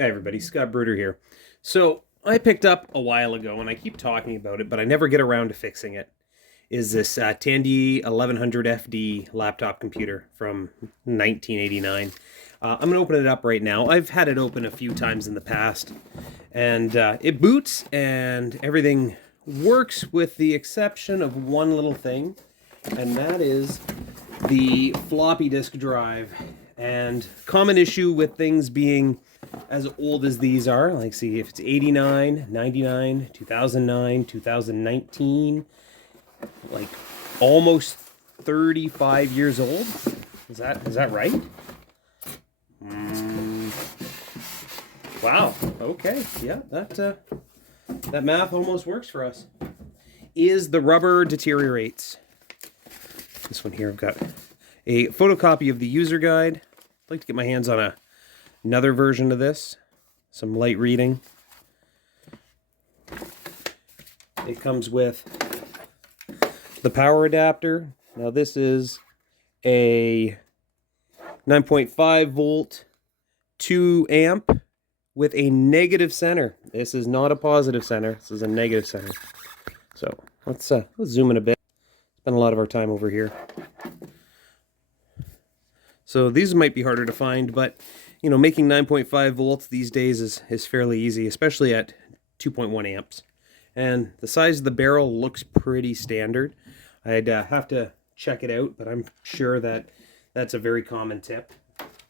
Hey everybody, Scott Bruder here. So I picked up a while ago, and I keep talking about it, but I never get around to fixing it. Is this Tandy 1100 FD laptop computer from 1989? I'm gonna open it up right now. I've had it open a few times in the past, and it boots, and everything works with the exception of one little thing, and that is the floppy disk drive. And common issue with things being as old as these are, like see if it's 89, 99, 2009, 2019, like almost 35 years old. Is that right? Wow. Okay. Yeah, that math almost works for us. Is the rubber deteriorates. This one here, I've got a photocopy of the user guide. I'd like to get my hands on another version of this. Some light reading. It comes with the power adapter. Now this is a 9.5 volt 2 amp with a negative center. This is not a positive center. This is a negative center. So let's zoom in a bit. Spend a lot of our time over here. So these might be harder to find, but you know, making 9.5 volts these days is fairly easy, especially at 2.1 amps. And the size of the barrel looks pretty standard. I'd have to check it out, but I'm sure that that's a very common tip.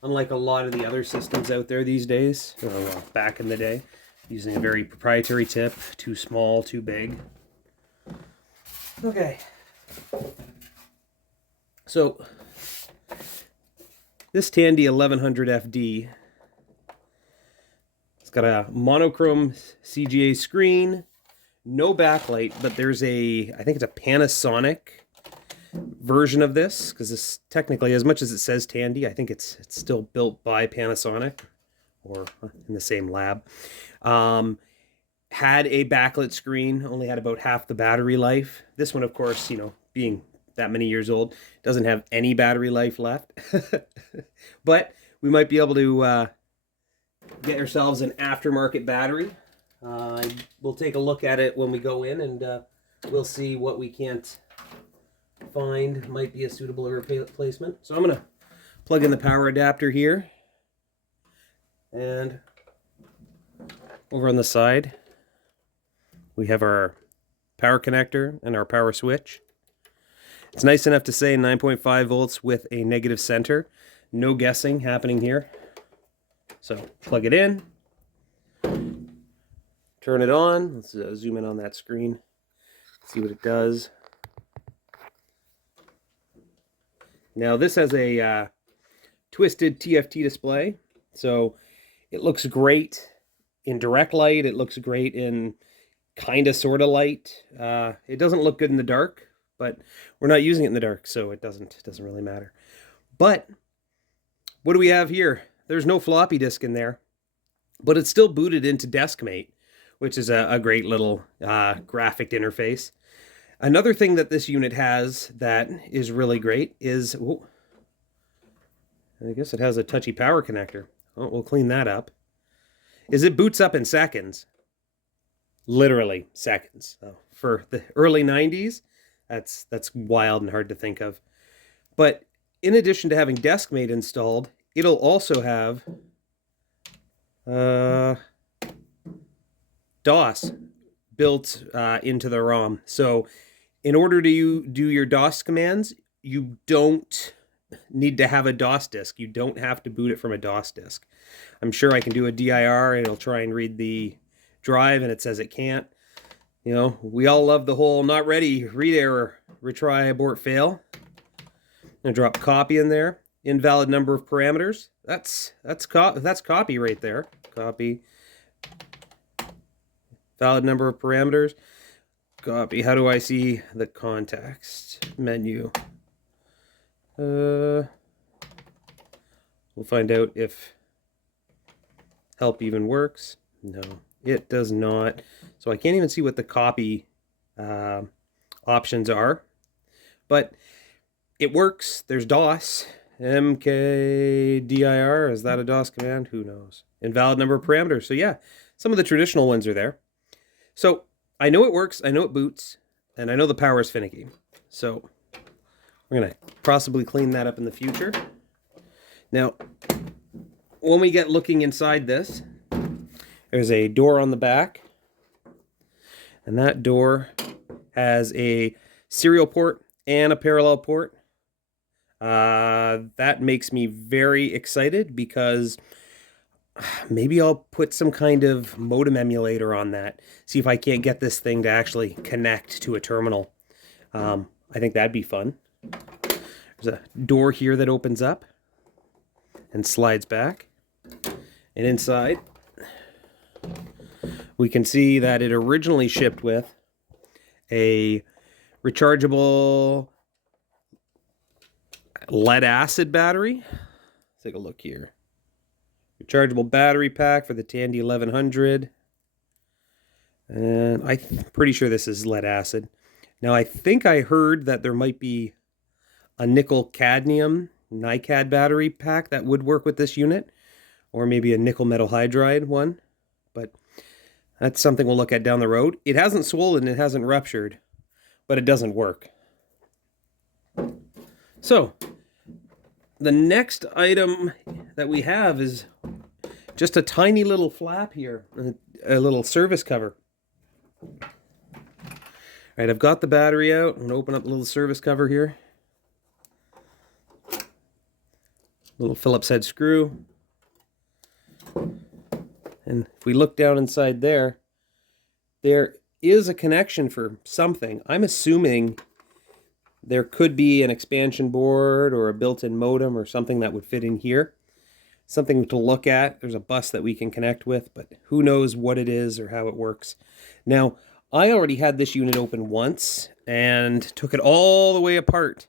Unlike a lot of the other systems out there these days, or well, back in the day, using a very proprietary tip, too small, too big. Okay. So this Tandy 1100 FD, it's got a monochrome CGA screen, no backlight, but there's I think it's a Panasonic version of this, because this technically, as much as it says Tandy, I think it's still built by Panasonic, or in the same lab. Had a backlit screen, only had about half the battery life. This one, of course, you know, being that many years old, doesn't have any battery life left. But we might be able to get ourselves an aftermarket battery. We'll take a look at it when we go in, and we'll see what we can't find might be a suitable replacement. So I'm going to plug in the power adapter here. And over on the side, we have our power connector and our power switch. It's nice enough to say 9.5 volts with a negative center. No guessing happening here. So plug it in, turn it on. Let's zoom in on that screen, see what it does. Now this has a twisted TFT display, so it looks great in direct light. It looks great in kind of sort of light. It doesn't look good in the dark, but we're not using it in the dark, so it doesn't really matter. But what do we have here? There's no floppy disk in there, but it's still booted into DeskMate, which is a great little graphic interface. Another thing that this unit has that is really great is, I guess it has a touchy power connector. Oh, we'll clean that up. Is it boots up in seconds. Literally seconds. So for the early 90s, that's wild and hard to think of. But in addition to having DeskMate installed, it'll also have DOS built into the ROM. So in order to do your DOS commands, you don't need to have a DOS disk. You don't have to boot it from a DOS disk. I'm sure I can do a DIR and it'll try and read the drive, and it says it can't. You know, we all love the whole not ready, read error, retry, abort, fail. I'm gonna drop copy in there. Invalid number of parameters. That's copy right there. Copy. Valid number of parameters. Copy. How do I see the context menu? We'll find out if help even works. No, it does not. So I can't even see what the copy options are. But it works. There's DOS. MKDIR, is that a DOS command? Who knows? invalid number of parameters. So yeah, some of the traditional ones are there. So I know it works, I know it boots, and I know the power is finicky. So we're going to possibly clean that up in the future. Now, when we get looking inside this, there's a door on the back, and that door has a serial port and a parallel port. That makes me very excited because maybe I'll put some kind of modem emulator on that, see if I can't get this thing to actually connect to a terminal. I think that'd be fun. There's a door here that opens up and slides back. And inside, we can see that it originally shipped with a rechargeable lead acid battery. Let's take a look here. Rechargeable battery pack for the Tandy 1100. And I'm pretty sure this is lead acid. Now, I think I heard that there might be a nickel cadmium NiCad battery pack that would work with this unit, or maybe a nickel metal hydride one, but that's something we'll look at down the road. It hasn't swollen, it hasn't ruptured, but it doesn't work. So, the next item that we have is just a tiny little flap here, a little service cover. All right, I've got the battery out. I'm going to open up the little service cover here. Little Phillips head screw. And if we look down inside there, there is a connection for something. I'm assuming there could be an expansion board or a built-in modem or something that would fit in here. Something to look at. There's a bus that we can connect with, but who knows what it is or how it works. Now, I already had this unit open once and took it all the way apart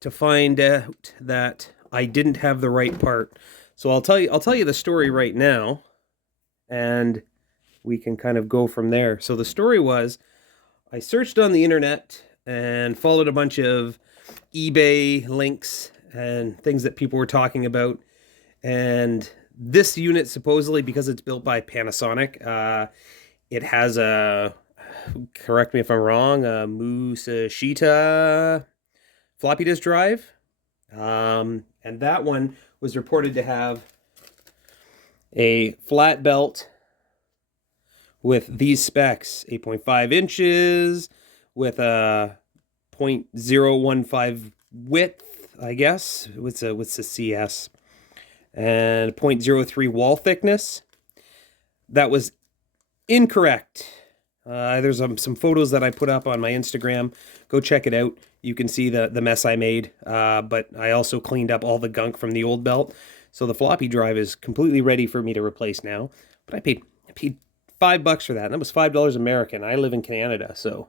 to find out that I didn't have the right part. So I'll tell you the story right now, and we can kind of go from there. So the story was, I searched on the internet and followed a bunch of eBay links and things that people were talking about. And this unit, supposedly, because it's built by Panasonic, it has a, correct me if I'm wrong, a Musashita floppy disk drive. And that one was reported to have a flat belt with these specs, 8.5 inches, with a 0.015 width, I guess. What's a CS? And 0.03 wall thickness. That was incorrect. There's some photos that I put up on my Instagram. Go check it out. You can see the mess I made. But I also cleaned up all the gunk from the old belt. So the floppy drive is completely ready for me to replace now. But I paid $5 for that. And that was $5 American. I live in Canada, so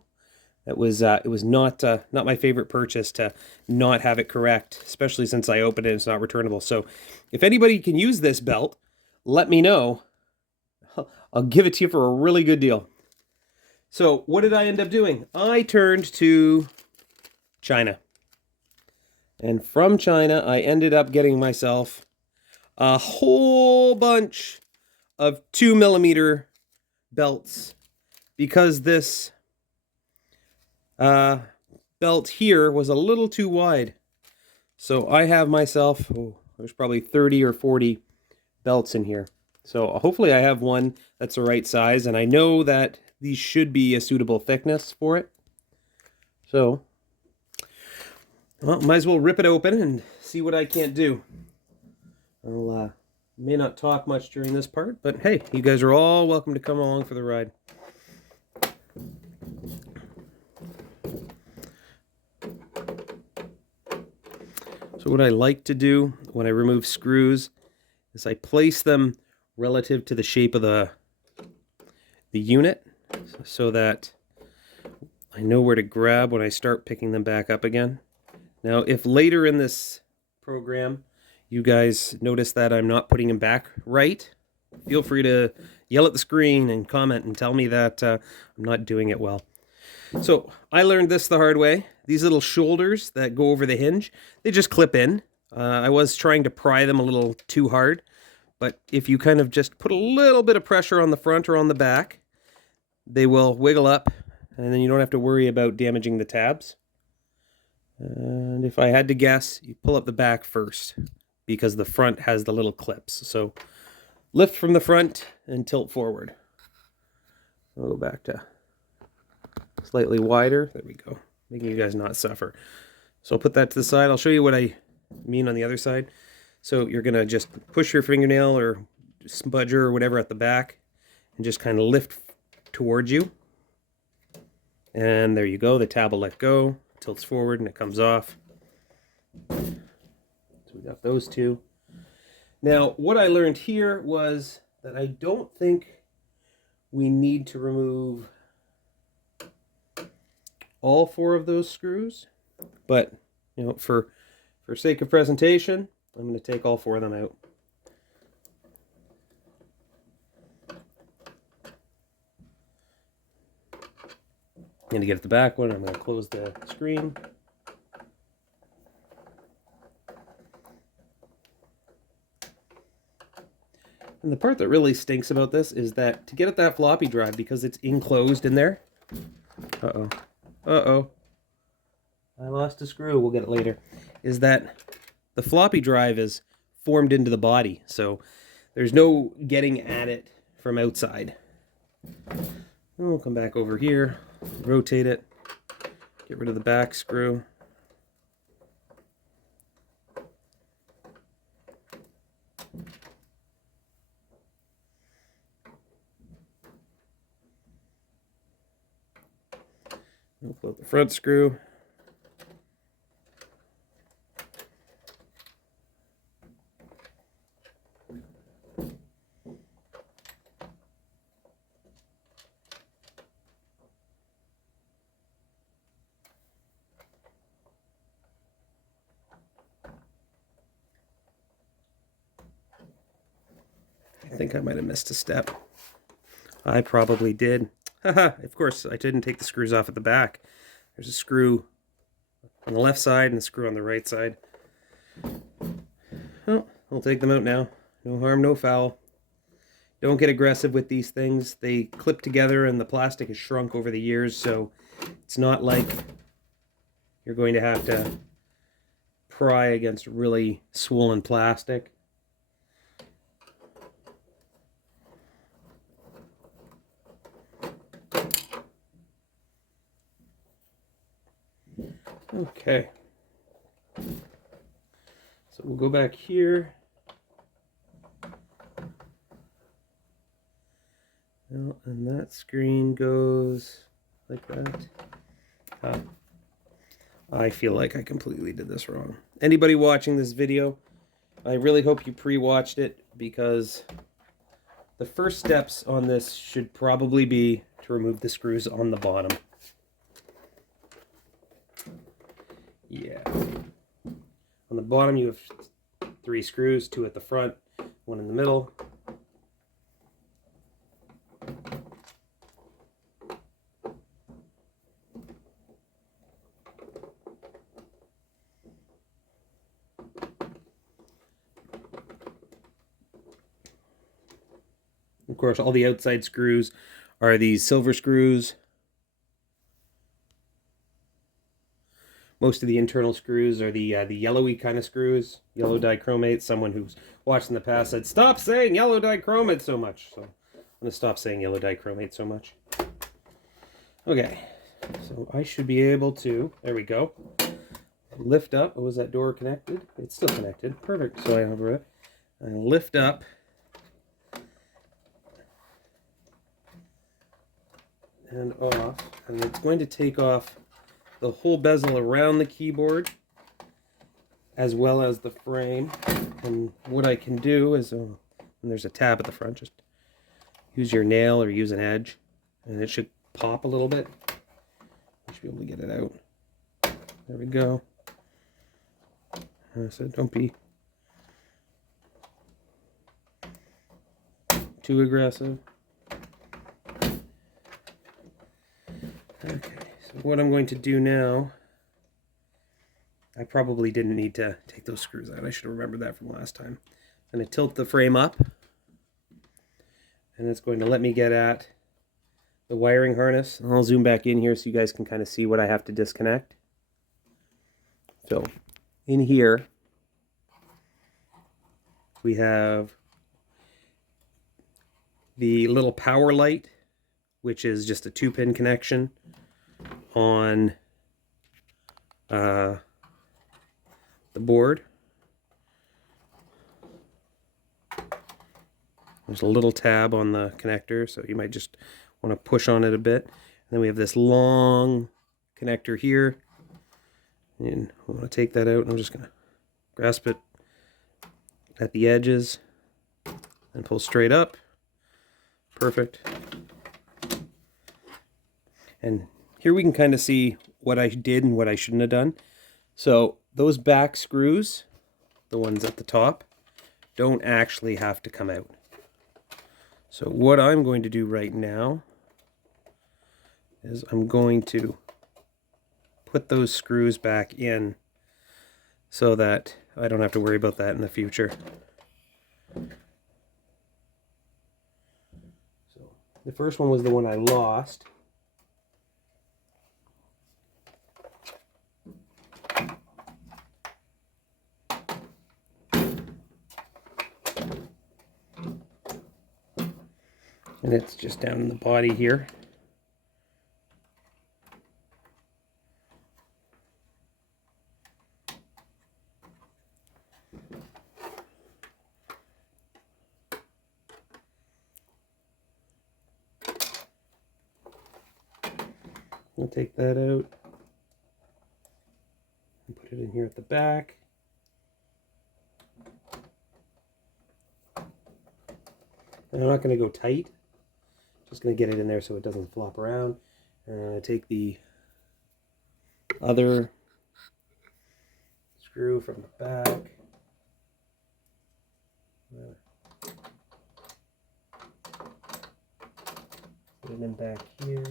it was not my favorite purchase to not have it correct, especially since I opened it and it's not returnable. So if anybody can use this belt, let me know. I'll give it to you for a really good deal. So what did I end up doing? I turned to China. And from China, I ended up getting myself a whole bunch of 2mm belts, because this belt here was a little too wide. So I have myself, there's probably 30 or 40 belts in here. So hopefully I have one that's the right size, and I know that these should be a suitable thickness for it. So, well, might as well rip it open and see what I can't do. I'll may not talk much during this part, but hey, you guys are all welcome to come along for the ride. So what I like to do when I remove screws is I place them relative to the shape of the unit, so that I know where to grab when I start picking them back up again. Now, if later in this program you guys notice that I'm not putting them back right, feel free to yell at the screen and comment and tell me that I'm not doing it well. So I learned this the hard way. These little shoulders that go over the hinge, they just clip in. I was trying to pry them a little too hard, but if you kind of just put a little bit of pressure on the front or on the back, they will wiggle up, and then you don't have to worry about damaging the tabs. And if I had to guess, you pull up the back first, because the front has the little clips. So lift from the front and tilt forward. I'll go back to slightly wider. There we go. Making you guys not suffer. So I'll put that to the side. I'll show you what I mean on the other side. So you're going to just push your fingernail or spudger or whatever at the back and just kind of lift towards you. And there you go. The tab will let go, tilts forward, and it comes off. So we got those two. Now, what I learned here was that I don't think we need to remove all 4 of those screws, but you know, for sake of presentation, I'm going to take all 4 of them out. I'm going to get at the back one. I'm going to close the screen. And the part that really stinks about this is that to get at that floppy drive, because it's enclosed in there. Uh-oh. Uh-oh. I lost a screw. We'll get it later. Is that the floppy drive is formed into the body, so there's no getting at it from outside. We'll come back over here, rotate it, get rid of the back screw. We'll pull out the front screw. I think I might have missed a step. I probably did. Haha, of course, I didn't take the screws off at the back. There's a screw on the left side and a screw on the right side. Well, I'll take them out now. No harm, no foul. Don't get aggressive with these things. They clip together and the plastic has shrunk over the years, so it's not like you're going to have to pry against really swollen plastic. Okay, so we'll go back here. Well, and that screen goes like that. I feel like I completely did this wrong. Anybody watching this video, I really hope you pre-watched it, because the first steps on this should probably be to remove the screws on the bottom. Yeah. On the bottom you have 3 screws, 2 at the front, 1 in the middle. Of course, all the outside screws are these silver screws. Most of the internal screws are the yellowy kind of screws, yellow dichromate. Someone who's watched in the past said, "Stop saying yellow dichromate so much." So I'm going to stop saying yellow dichromate so much. Okay, so I should be able to, there we go, lift up. Oh, was that door connected? It's still connected. Perfect. So I have it. I lift up. And off. And it's going to take off the whole bezel around the keyboard, as well as the frame. And what I can do is, and there's a tab at the front, just use your nail or use an edge, and it should pop a little bit. You should be able to get it out. There we go. So don't be too aggressive. Okay, so what I'm going to do now, I probably didn't need to take those screws out. I should have remembered that from last time. I'm going to tilt the frame up, and it's going to let me get at the wiring harness. And I'll zoom back in here so you guys can kind of see what I have to disconnect. So in here we have the little power light, which is just a 2-pin connection on the board. There's a little tab on the connector, so you might just want to push on it a bit. And then we have this long connector here, and I want to take that out, and I'm just going to grasp it at the edges and pull straight up. Perfect. And here we can kind of see what I did and what I shouldn't have done. So those back screws, the ones at the top, don't actually have to come out. So what I'm going to do right now is I'm going to put those screws back in so that I don't have to worry about that in the future. So the first one was the one I lost. And it's just down in the body here. I'll take that out and put it in here at the back. And I'm not going to go tight. Just going to get it in there so it doesn't flop around. And I take the other screw from the back. Put it in back here.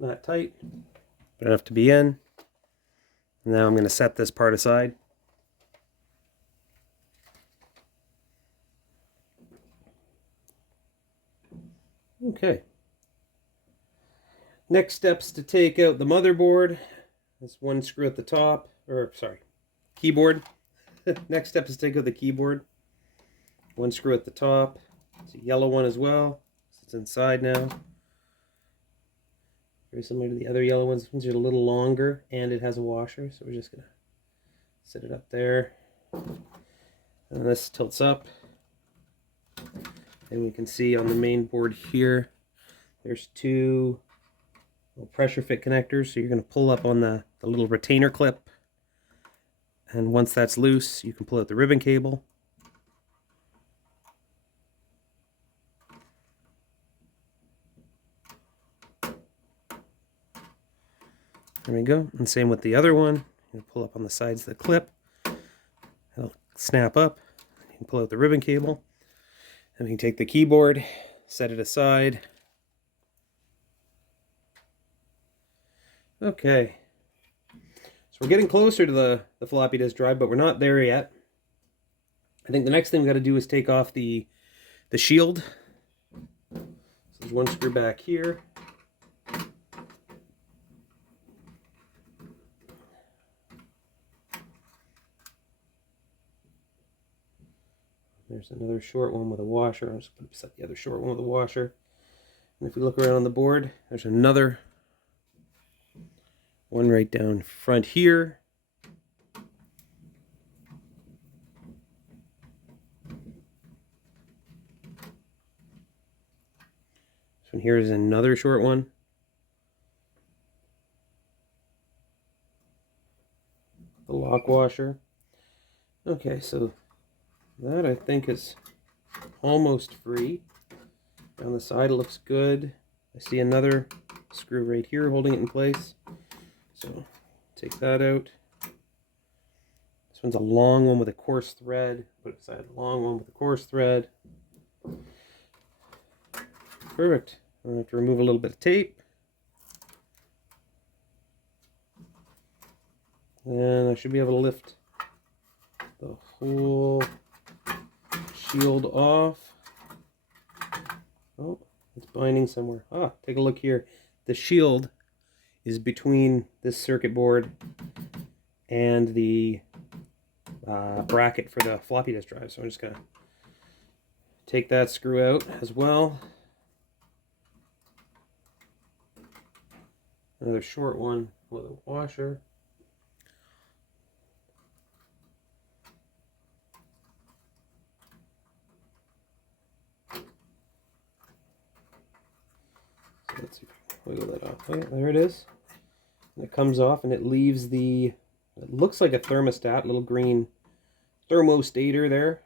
Not tight, but enough to be in. Now I'm going to set this part aside. Okay. Next steps to take out the motherboard. That's one screw at the top, or sorry, keyboard. Next step is to take out the keyboard. One screw at the top. It's a yellow one as well. It's inside now. Very similar to the other yellow ones. This one's a little longer and it has a washer, so we're just going to set it up there. And this tilts up. And we can see on the main board here, there's two little pressure fit connectors. So you're going to pull up on the little retainer clip. And once that's loose, you can pull out the ribbon cable. There we go. And same with the other one. You pull up on the sides of the clip. It'll snap up. You can pull out the ribbon cable. And we can take the keyboard, set it aside. Okay. So we're getting closer to the floppy disk drive, but we're not there yet. I think the next thing we got to do is take off the shield. So there's one screw back here. There's another short one with a washer. I'll just put it beside the other short one with a washer. And if we look around on the board, there's another one right down front here. So here's another short one. The lock washer. Okay, so that I think is almost free. Down the side it looks good. I see another screw right here holding it in place. So take that out. one's a long one with a coarse thread. Put it aside, a long one with a coarse thread. Perfect. I have to remove a little bit of tape. And I should be able to lift the whole shield off. Oh, it's binding somewhere. Ah, take a look here. The shield is between this circuit board and the bracket for the floppy disk drive. So I'm just going to take that screw out as well. Another short one with a washer. So let's see if I can wiggle that off. Oh, yeah, there it is. And it comes off and it leaves the, it looks like a thermostat, little green thermostator there.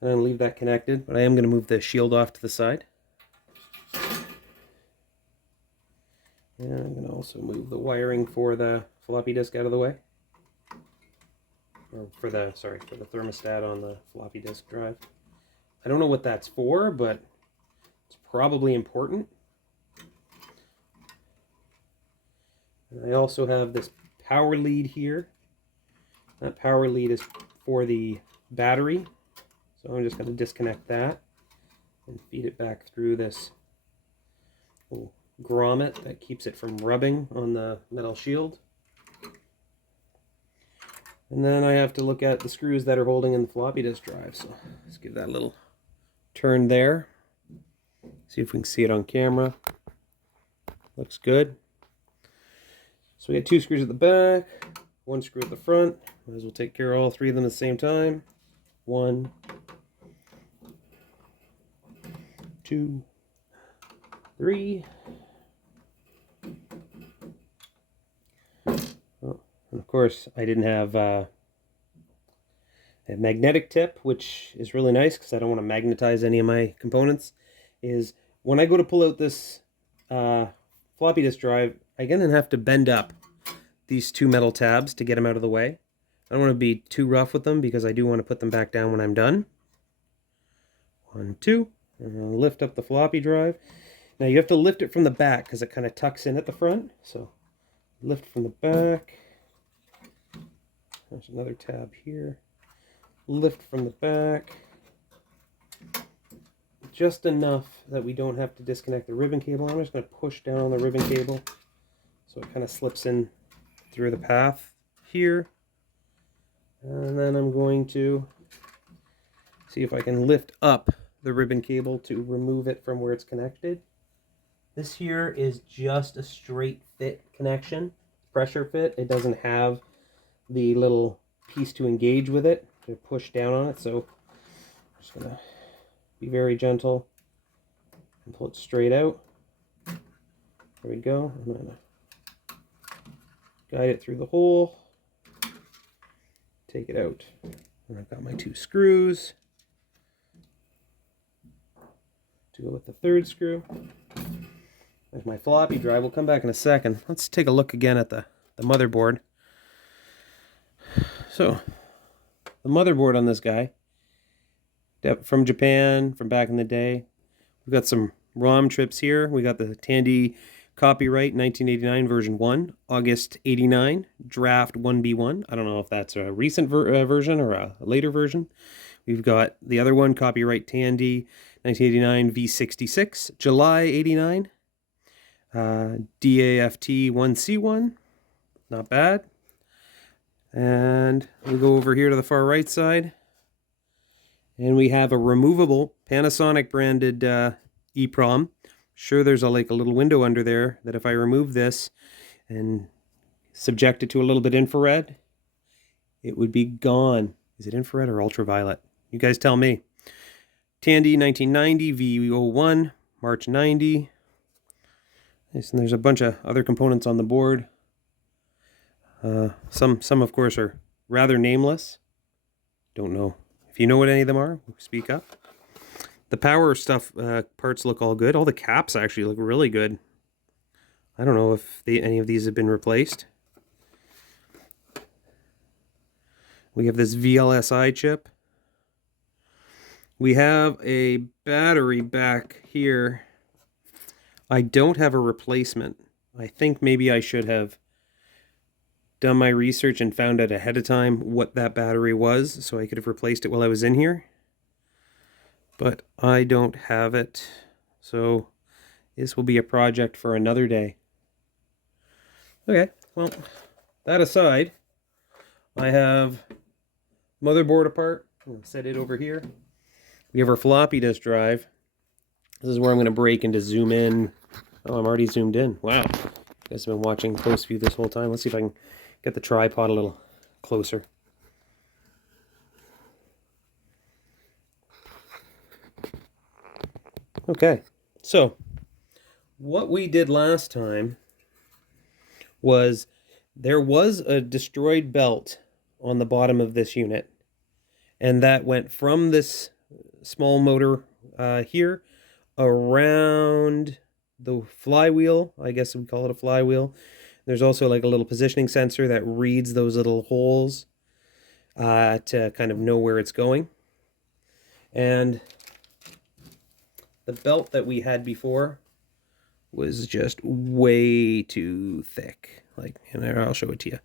And then leave that connected, but I am going to move the shield off to the side. And I'm going to also move the wiring for the floppy disk out of the way. Or for the, sorry, for the thermostat on the floppy disk drive. I don't know what that's for, but it's probably important. And I also have this power lead here. That power lead is for the battery. So I'm just going to disconnect that and feed it back through this little grommet that keeps it from rubbing on the metal shield. And then I have to look at the screws that are holding in the floppy disk drive. So let's give that a little turn there. See if we can see it on camera. Looks good. So we got 2 screws at the back, 1 screw at the front. Might as well take care of all 3 of them at the same time. 1, 2, 3. Oh, and of course, I didn't have a magnetic tip, which is really nice because I don't want to magnetize any of my components. Is when I go to pull out this floppy disk drive, I'm going to have to bend up these 2 metal tabs to get them out of the way. I don't want to be too rough with them because I do want to put them back down when I'm done. 1, 2. And I'll lift up the floppy drive. Now you have to lift it from the back because it kind of tucks in at the front. So lift from the back. There's another tab here. Lift from the back. Just enough that we don't have to disconnect the ribbon cable. I'm just going to push down on the ribbon cable so it kind of slips in through the path here. And then I'm going to see if I can lift up the ribbon cable to remove it from where it's connected. This here is just a straight fit connection, pressure fit. It doesn't have the little piece to engage with it, to push down on it. So I'm just going to be very gentle and pull it straight out. There we go. I'm going to guide it through the hole, take it out. And I've got my 2 screws to go with the 3rd screw. There's my floppy drive. We'll come back in a second. Let's take a look again at the motherboard. So, the motherboard on this guy, from Japan, from back in the day. We've got some ROM trips here. We got the Tandy copyright 1989 version 1, August 89, draft 1B1. I don't know if that's a recent version or a later version. We've got the other one, copyright Tandy 1989 V66, July 89. DAFT 1C1, not bad. And we go over here to the far right side, and we have a removable Panasonic branded EEPROM. Sure, there's like a little window under there that if I remove this and subject it to a little bit infrared, it would be gone. Is it infrared or ultraviolet? You guys tell me. Tandy 1990 V01, March 90. And there's a bunch of other components on the board. Some of course are rather nameless. Don't know. If you know what any of them are, speak up. The power stuff parts look all good. All the caps actually look really good. I don't know if any of these have been replaced. We have this VLSI chip. We have a battery back here. I don't have a replacement. I think maybe I should have done my research and found out ahead of time what that battery was, so I could have replaced it while I was in here. But I don't have it, so this will be a project for another day. Okay, well, that aside, I have motherboard apart. I'll set it over here. We have our floppy disk drive. This is where I'm going to break into zoom in. Oh, I'm already zoomed in. Wow. You guys have been watching close view this whole time. Let's see if I can get the tripod a little closer. Okay, so what we did last time was there was a destroyed belt on the bottom of this unit, and that went from this small motor here around the flywheel. I guess we call it a flywheel. There's also like a little positioning sensor that reads those little holes to kind of know where it's going. And the belt that we had before was just way too thick. Like, and I'll show it to you.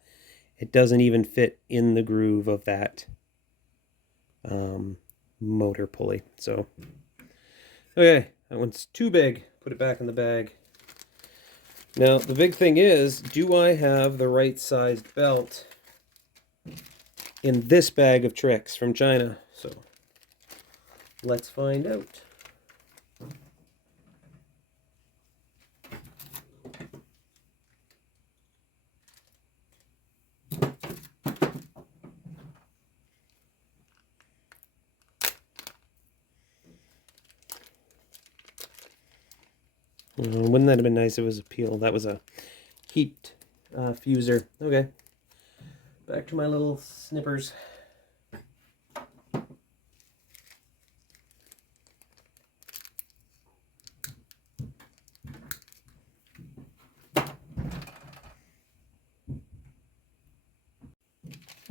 It doesn't even fit in the groove of that motor pulley. So, okay, that one's too big. Put it back in the bag. Now, the big thing is, do I have the right sized belt in this bag of tricks from China? So, let's find out. Wouldn't that have been nice if it was a peel? That was a heat fuser. Okay. Back to my little snippers.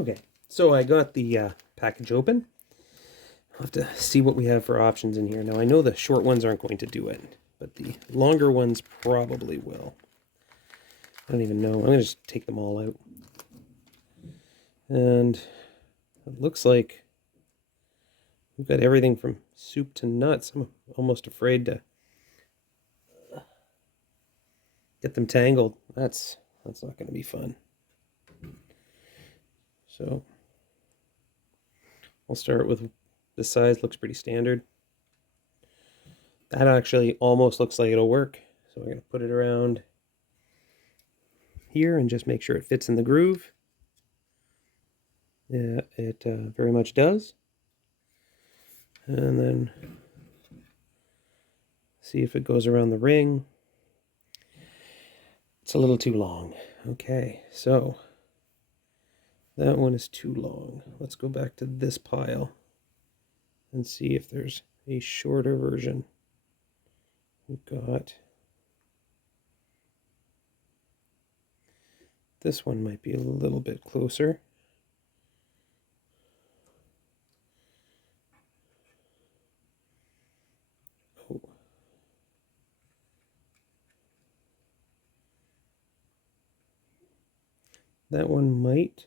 Okay, so I got the package open. I'll have to see what we have for options in here. Now, I know the short ones aren't going to do it, but the longer ones probably will. I don't even know. I'm going to just take them all out. And it looks like we've got everything from soup to nuts. I'm almost afraid to get them tangled. That's not going to be fun. So I'll start with this size. Looks pretty standard. That actually almost looks like it'll work. So I'm going to put it around here and just make sure it fits in the groove. Yeah, it very much does. And then see if it goes around the ring. It's a little too long. Okay, so that one is too long. Let's go back to this pile and see if there's a shorter version. We've got this one might be a little bit closer. Oh. That one might.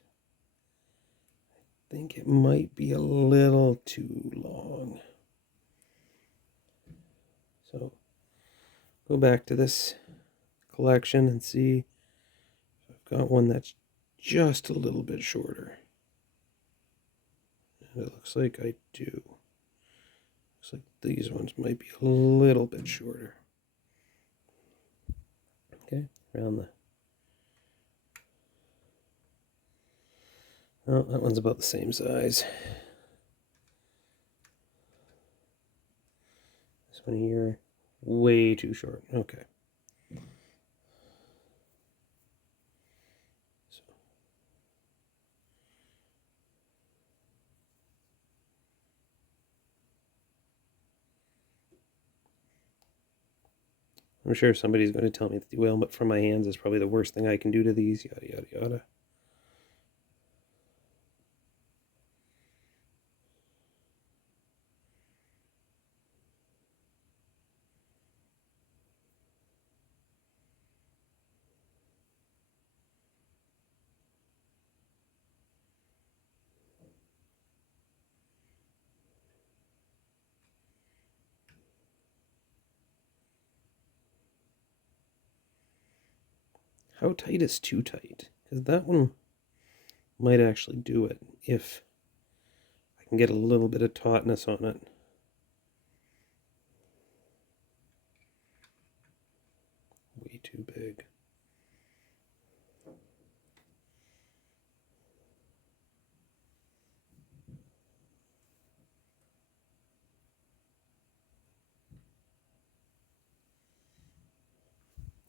I think it might be a little too long. So go back to this collection and see if I've got one that's just a little bit shorter. And it looks like I do. Looks like these ones might be a little bit shorter. Okay, around the... Oh, that one's about the same size. This one here, way too short. Okay. So. I'm sure somebody's going to tell me that the oil but from my hands is probably the worst thing I can do to these, yada, yada, yada. how tight is too tight? Because that one might actually do it if I can get a little bit of tautness on it. Way too big.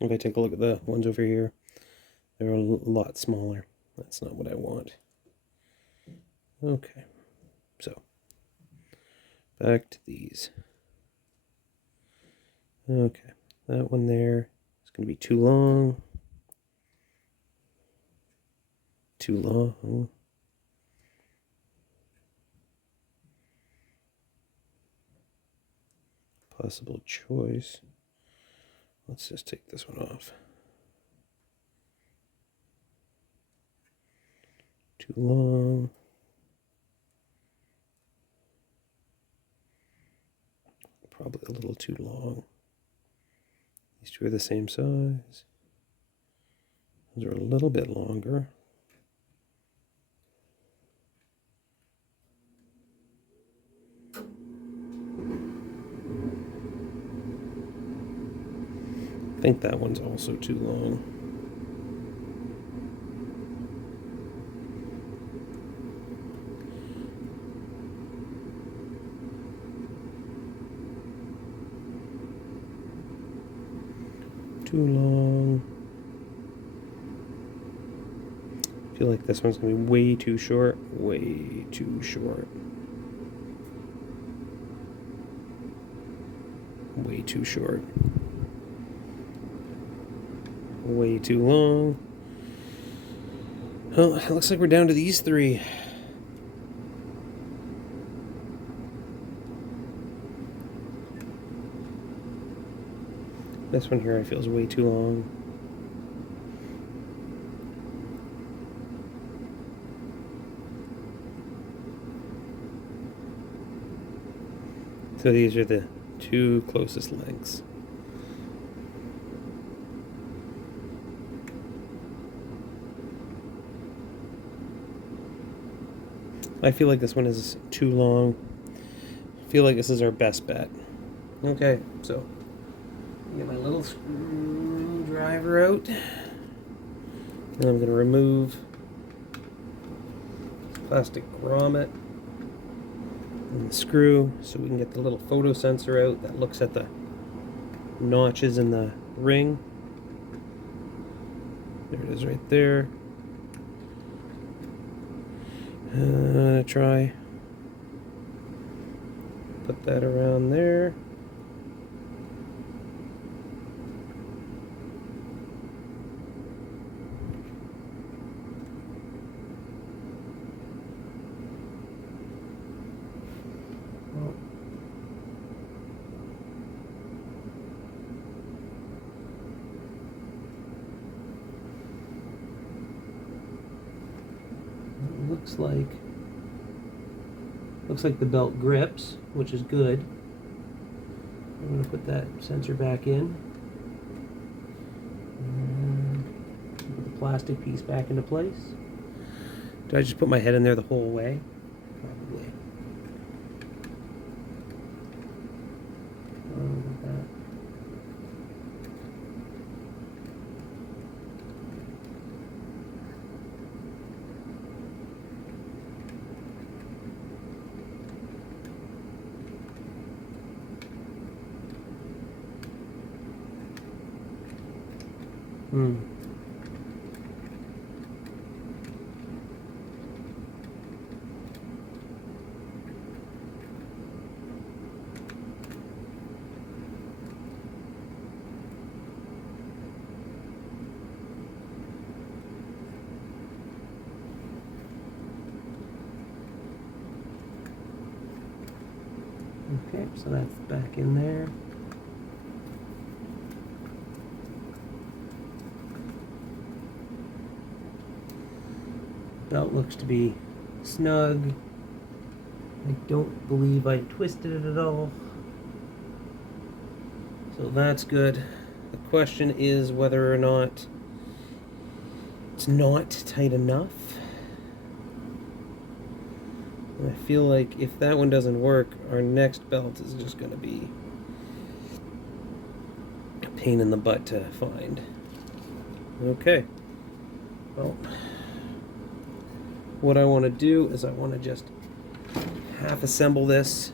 If I take a look at the ones over here, they're a lot smaller. That's not what I want. Okay, so back to these. Okay, that one there is going to be too long. Too long. Possible choice. Let's just take this one off. Too long. Probably a little too long. These two are the same size. Those are a little bit longer. I think that one's also too long. Too long. I feel like this one's going to be way too short. Way too short. Way too short. Way too long. Well, it looks like we're down to these three. This one here I feel is way too long. So these are the two closest lengths. I feel like this one is too long. I feel like this is our best bet. Okay, so get my little screwdriver out. And I'm going to remove this plastic grommet and the screw so we can get the little photo sensor out that looks at the notches in the ring. There it is right there. I'm going to try put that around there. Looks like the belt grips, which is good. I'm going to put that sensor back in. And put the plastic piece back into place. Did I just put my head in there the whole way? Probably. Like that. Okay, so that's back in there. Belt looks to be snug. I don't believe I twisted it at all. So that's good. The question is whether or not it's not tight enough. And I feel like if that one doesn't work, our next belt is just going to be a pain in the butt to find. Okay. Well, what I want to do is I want to just half assemble this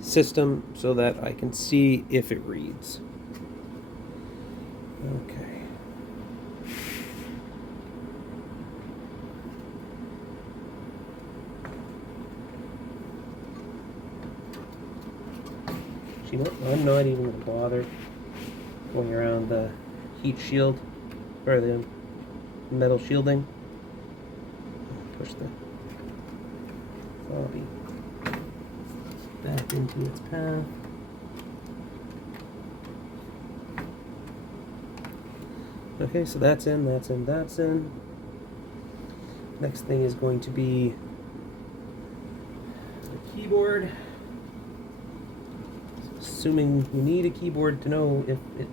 system so that I can see if it reads. Okay. You know, I'm not even going to bother going around the heat shield or the metal shielding. Push the floppy back into its path. Okay, so that's in, that's in, that's in. Next thing is going to be the keyboard. Assuming you need a keyboard to know if it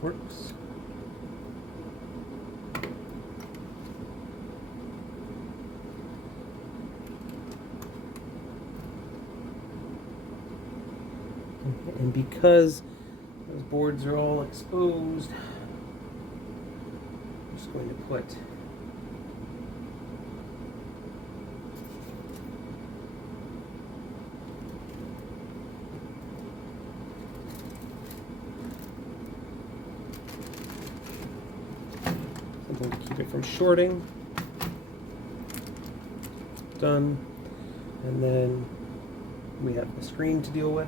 works. And because those boards are all exposed, I'm just going to put something to keep it from shorting. Done. And then we have the screen to deal with.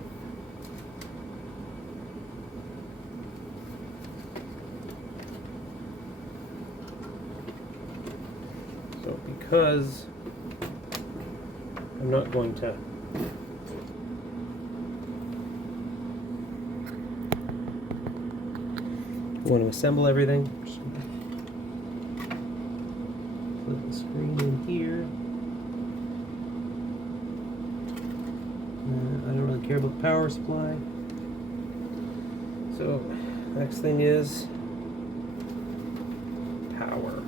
So because I'm not going to want to assemble everything, just put the screen in here. I don't really care about the power supply. So next thing is power.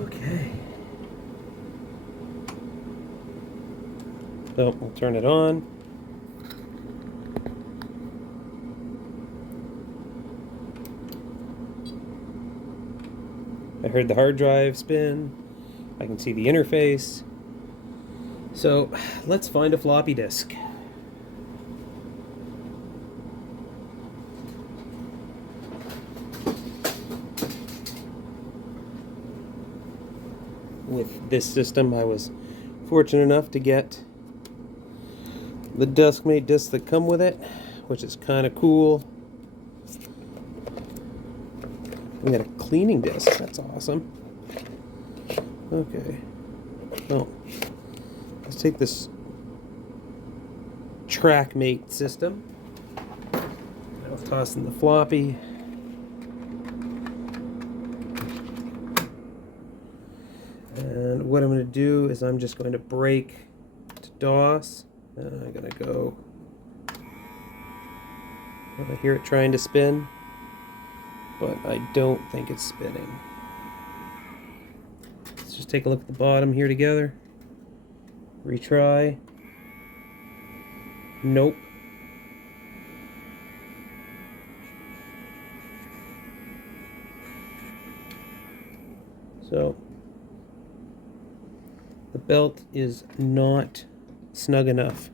Okay. So we'll turn it on. I heard the hard drive spin. I can see the interface. So let's find a floppy disk. With this system, I was fortunate enough to get the Duskmate discs that come with it, which is kind of cool. We got a cleaning disc. That's awesome. Okay. Well, let's take this TrackMate system. I'll toss in the floppy. And what I'm going to do is I'm just going to break to DOS. And I'm going to go. I hear it trying to spin, but I don't think it's spinning. Let's just take a look at the bottom here together. Retry. Nope. So the belt is not snug enough.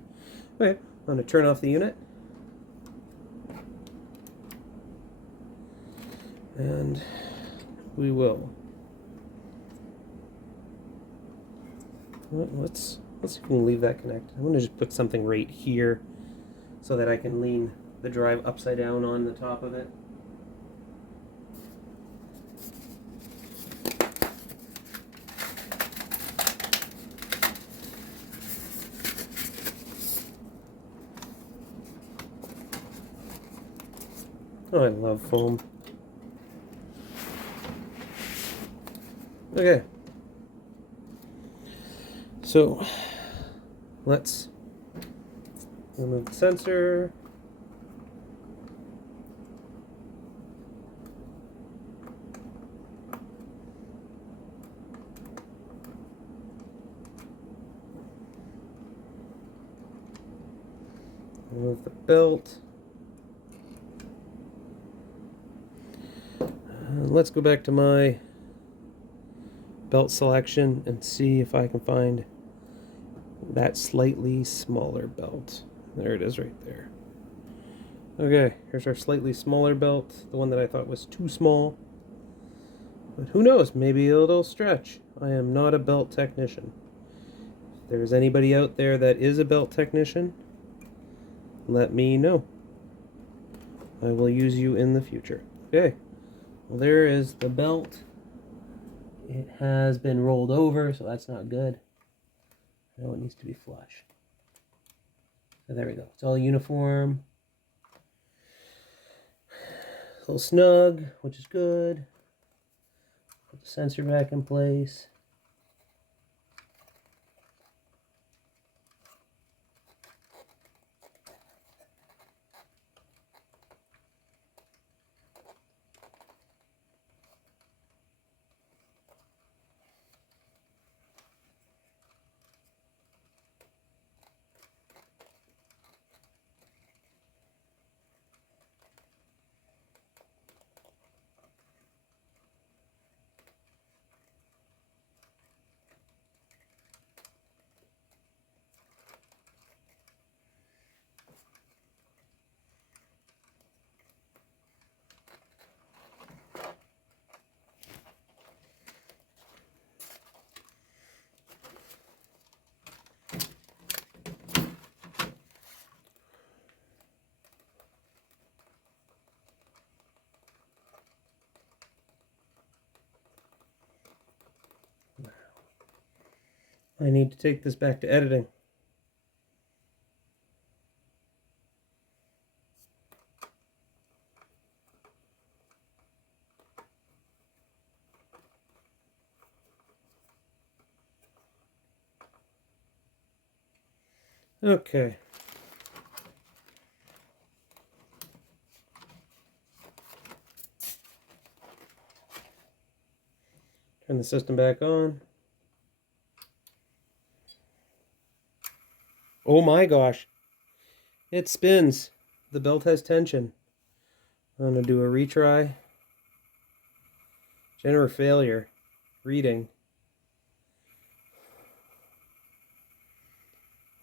Okay, I'm going to turn off the unit. And we will. Well, let's see if we can leave that connected. I'm going to just put something right here so that I can lean the drive upside down on the top of it. Oh, I love foam. Okay. So let's remove the sensor. Remove the belt. Let's go back to my belt selection and see if I can find that slightly smaller belt. There it is right there. Okay, here's our slightly smaller belt, the one that I thought was too small. But who knows, maybe it'll stretch. I am not a belt technician. If there's anybody out there that is a belt technician, let me know. I will use you in the future. Okay, well there is the belt. It has been rolled over, so that's not good. Now it needs to be flush. So there we go. It's all uniform. A little snug, which is good. Put the sensor back in place. I need to take this back to editing. Okay. Turn the system back on. Oh my gosh. It spins. The belt has tension. I'm going to do a retry. Generator failure. Reading.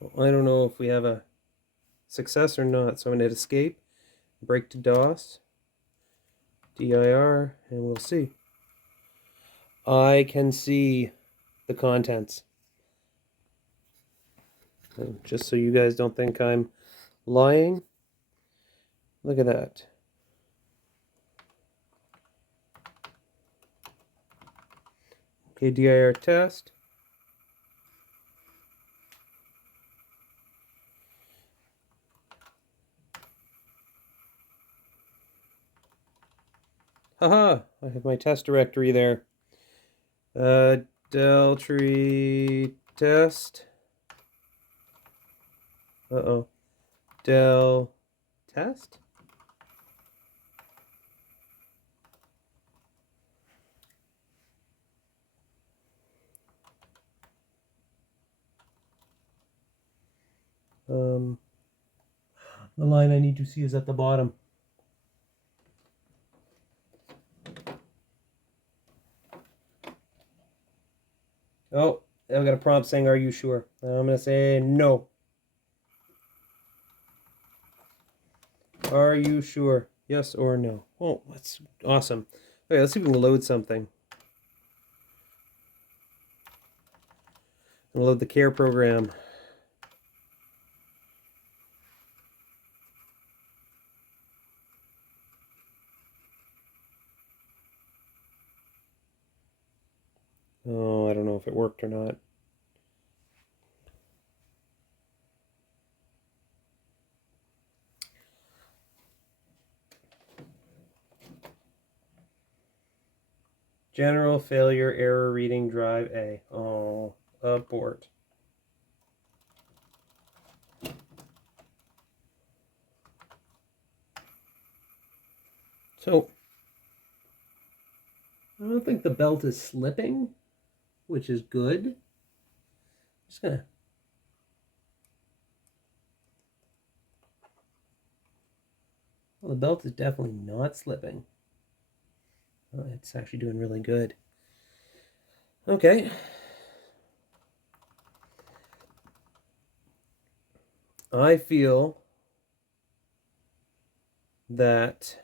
Well, I don't know if we have a success or not, so I'm going to hit escape. Break to DOS. DIR, and we'll see. I can see the contents. And just so you guys don't think I'm lying, look at that. Okay, DIR test. Haha, I have my test directory there. Del tree test. Uh-oh. Del test? The line I need to see is at the bottom. Oh, I've got a prompt saying, "Are you sure?" I'm going to say no. Are you sure? Yes or no? Oh, that's awesome. Okay, let's see if we can load something. I'll load the care program. Oh, I don't know if it worked or not. General failure, error reading, drive A. Oh, abort. So, I don't think the belt is slipping, which is good. I'm just gonna... Well, the belt is definitely not slipping. Well, it's actually doing really good. Okay. I feel that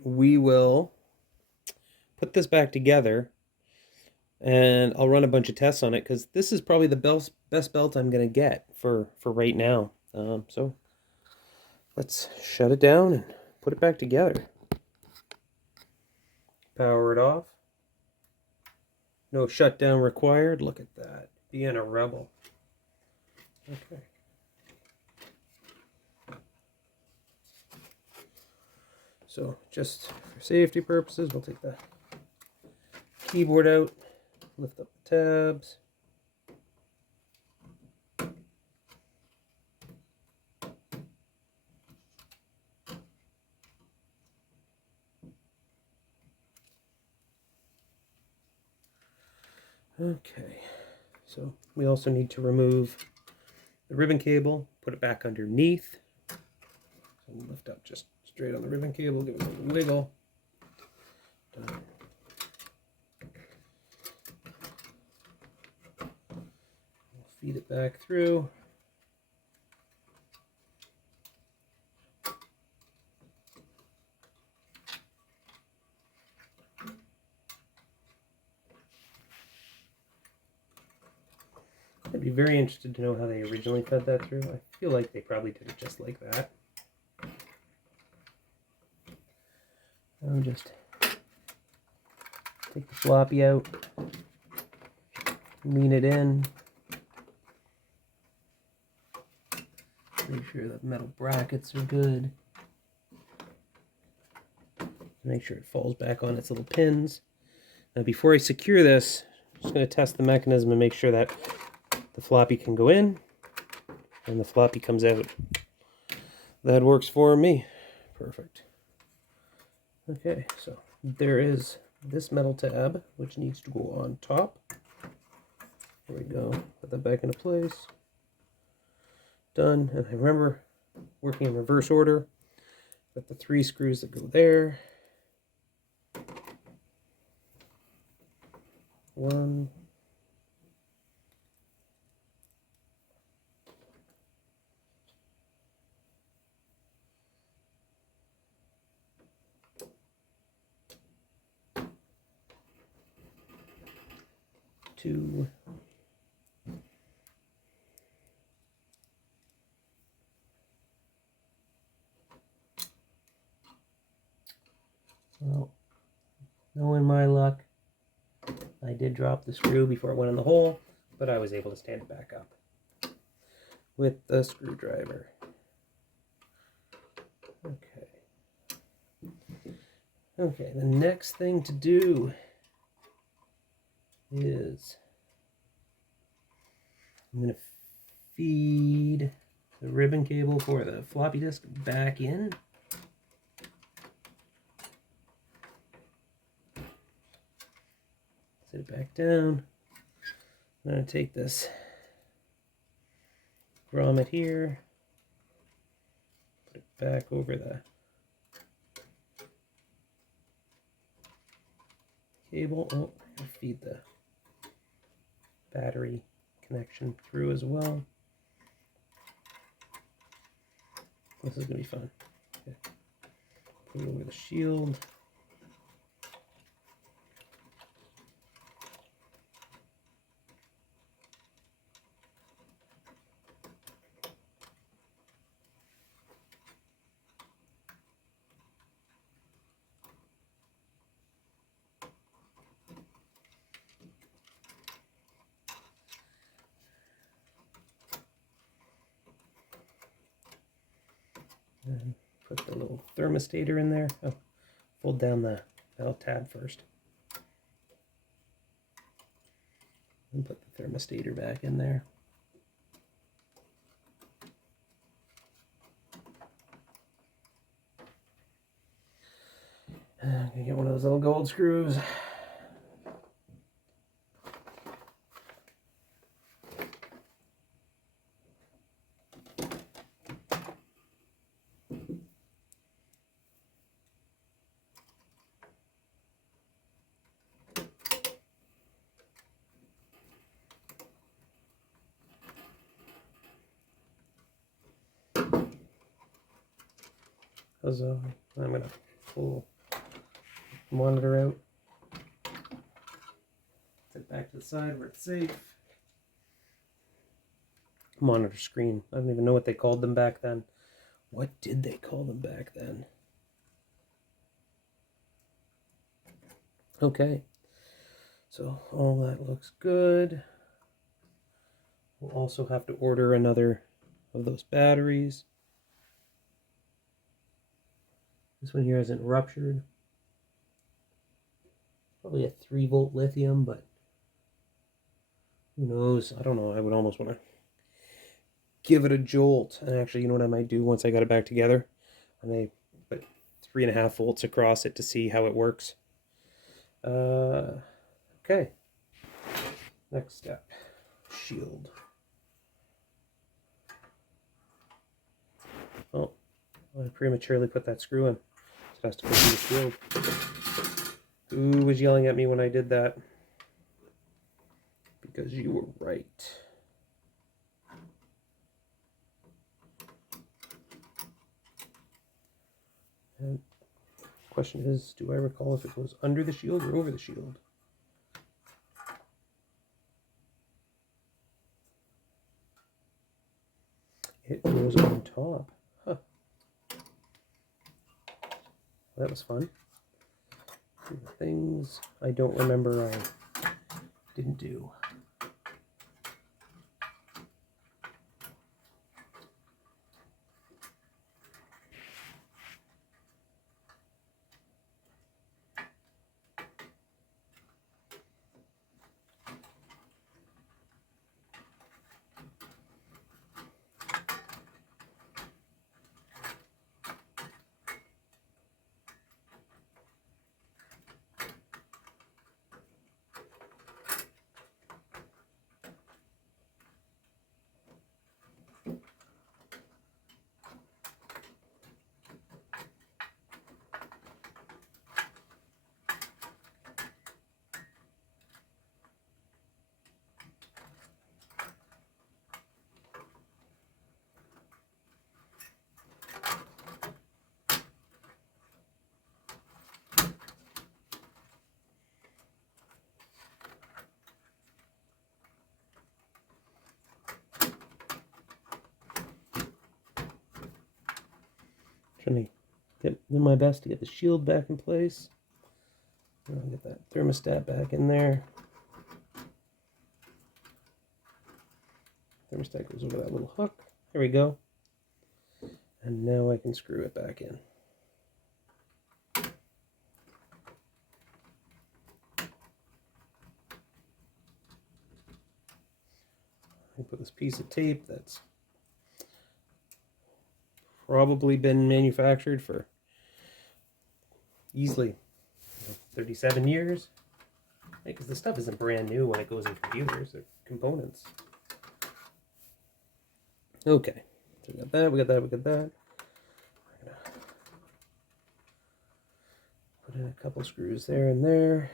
we will put this back together and I'll run a bunch of tests on it because this is probably the best belt I'm going to get for right now. So let's shut it down and put it back together. Power it off. No shutdown required. Look at that. Being a rebel. Okay. So just for safety purposes, we'll take the keyboard out, lift up the tabs. Okay, so we also need to remove the ribbon cable, put it back underneath. So lift up just straight on the ribbon cable, give it a little wiggle. Done. Feed it back through. I'd be very interested to know how they originally fed that through. I feel like they probably did it just like that. I'll just take the floppy out, lean it in, make sure the metal brackets are good, make sure it falls back on its little pins. Now before I secure this, I'm just going to test the mechanism and make sure that the floppy can go in and the floppy comes out. That works for me. Perfect. Okay, so there is this metal tab which needs to go on top. There we go. Put that back into place. Done. And I remember working in reverse order. Got the 3 screws that go there. 1. 2. Well, knowing my luck, I did drop the screw before it went in the hole, but I was able to stand it back up with the screwdriver. Okay, the next thing to do is I'm going to feed the ribbon cable for the floppy disk back in. Set it back down. I'm going to take this grommet here, put it back over the cable. Oh, feed the battery connection through as well. This is going to be fun. Okay. Put it over the shield. And put the little thermostator in there. Oh, fold down the belt tab first. And put the thermostator back in there. I'm gonna get one of those little gold screws. I'm gonna pull the monitor out. Set it back to the side where it's safe. Monitor screen. I don't even know what they called them back then. What did they call them back then? Okay. So all that looks good. We'll also have to order another of those batteries. This one here isn't ruptured. Probably a 3-volt lithium, but who knows? I don't know. I would almost want to give it a jolt. And actually, you know what I might do once I got it back together? I may put 3.5 volts across it to see how it works. Okay. Next step. Shield. Oh, I prematurely put that screw in. So it has to go through the shield. Who was yelling at me when I did that? Because you were right. And the question is, do I recall if it goes under the shield or over the shield? It goes on top. Huh. That was fun. Things I don't remember I didn't do. Trying to do my best to get the shield back in place. I'll get that thermostat back in there. Thermostat goes over that little hook. There we go. And now I can screw it back in. I put this piece of tape that's probably been manufactured for easily 37 years. Because the stuff isn't brand new when it goes in computers or components. Okay, so we got that, we got that, we got that. We're gonna put in a couple screws there and there.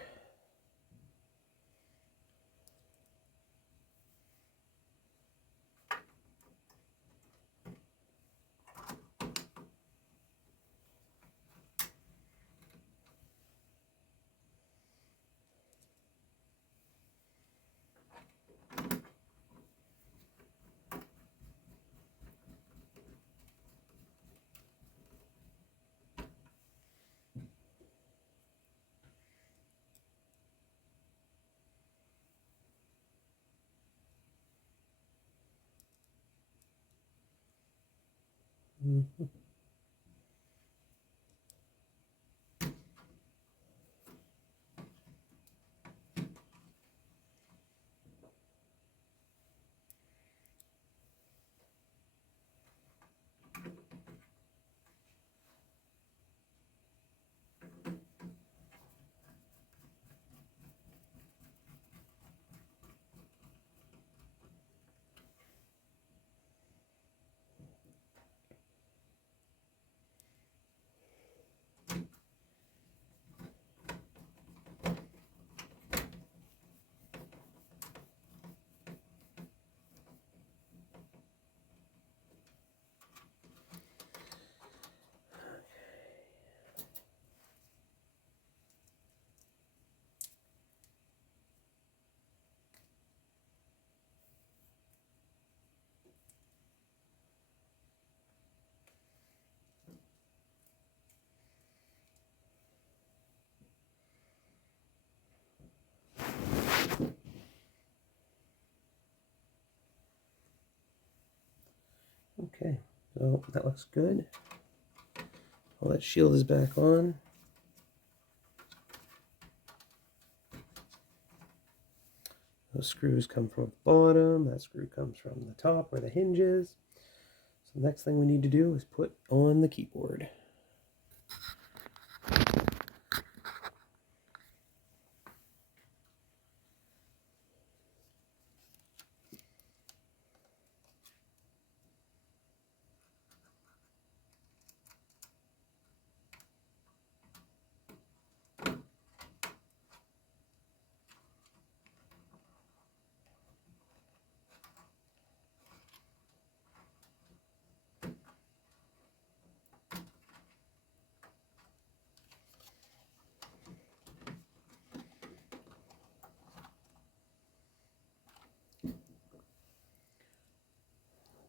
Okay, so that looks good. All that shield is back on. Those screws come from the bottom. That screw comes from the top where the hinge is. So the next thing we need to do is put on the keyboard.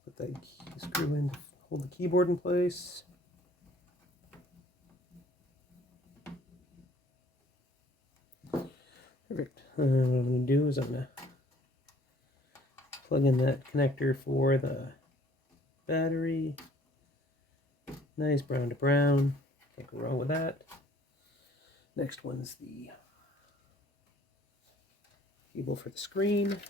Put that screw in to hold the keyboard in place. Perfect. And what I'm going to do is I'm going to plug in that connector for the battery. Nice brown to brown. Can't go wrong with that. Next one's the cable for the screen.